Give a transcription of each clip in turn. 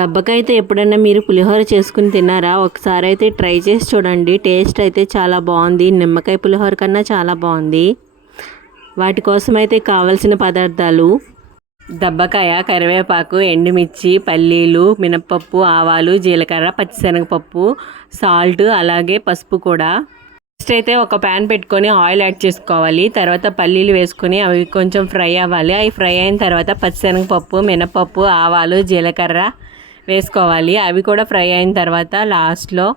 దబ్బకైతే ఎప్పుడైనా మీరు పులిహోర చేసుకుని తిన్నారా? ఒకసారి అయితే ట్రై చేసి చూడండి. టేస్ట్ అయితే చాలా బాగుంది. నిమ్మకాయ పులిహోర కన్నా చాలా బాగుంది. వాటి కోసం అయితే కావలసిన పదార్థాలు దబ్బకాయ కరివేపాకు ఎండుమిర్చి పల్లీలు మినప్పప్పు ఆవాలు జీలకర్ర పచ్చిశనగపప్పు సాల్ట్ అలాగే పసుపు కూడా. ఫస్ట్ అయితే ఒక ప్యాన్ పెట్టుకొని ఆయిల్ యాడ్ చేసుకోవాలి. తర్వాత పల్లీలు వేసుకొని అవి కొంచెం ఫ్రై అవ్వాలి. అవి ఫ్రై అయిన తర్వాత పచ్చిశనగపప్పు మినపప్పు ఆవాలు జీలకర్ర వేసుకోవాలి. అవి కూడా ఫ్రై అయిన తర్వాత లాస్ట్లో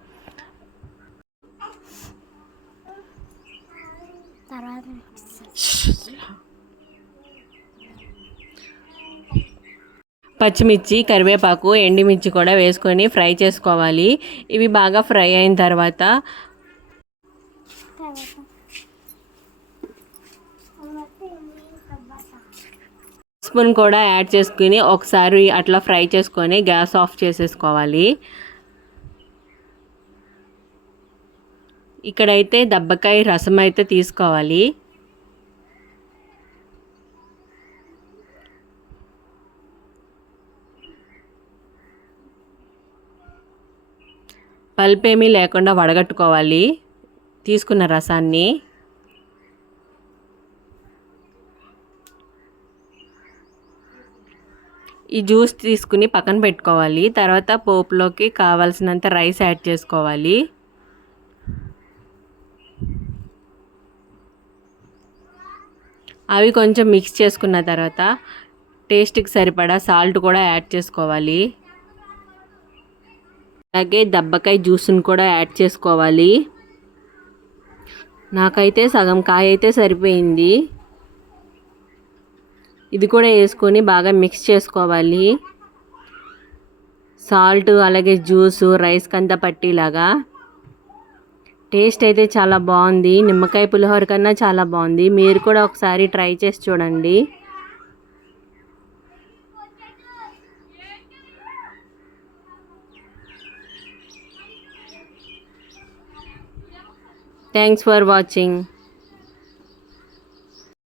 పచ్చిమిర్చి కరివేపాకు ఎండుమిర్చి కూడా వేసుకొని ఫ్రై చేసుకోవాలి. ఇవి బాగా ఫ్రై అయిన తర్వాత స్పూన్ కూడా యాడ్ చేసుకుని ఒకసారి అట్లా ఫ్రై చేసుకొని గ్యాస్ ఆఫ్ చేసేసుకోవాలి. ఇక్కడైతే దబ్బకాయ రసం అయితే తీసుకోవాలి. పల్పేమీ లేకుండా వడగట్టుకోవాలి. తీసుకున్న రసాన్ని ఈ జ్యూస్ తీసుకుని పక్కన పెట్టుకోవాలి. తర్వాత పోపులోకి కావాల్సినంత రైస్ యాడ్ చేసుకోవాలి. అవి కొంచెం మిక్స్ చేసుకున్న తర్వాత టేస్ట్కి సరిపడా సాల్ట్ కూడా యాడ్ చేసుకోవాలి. అలాగే దబ్బకాయ జ్యూస్ని కూడా యాడ్ చేసుకోవాలి. నాకైతే సగం కాయ అయితే సరిపోయింది. ఇది కూడా వేసుకొని బాగా మిక్స్ చేసుకోవాలి. సాల్ట్ అలాగే జ్యూసు రైస్ కంతా పట్టేలాగా. టేస్ట్ అయితే చాలా బాగుంది. నిమ్మకాయ పులిహోర కన్నా చాలా బాగుంది. మీరు కూడా ఒకసారి ట్రై చేసి చూడండి. Thanks for watching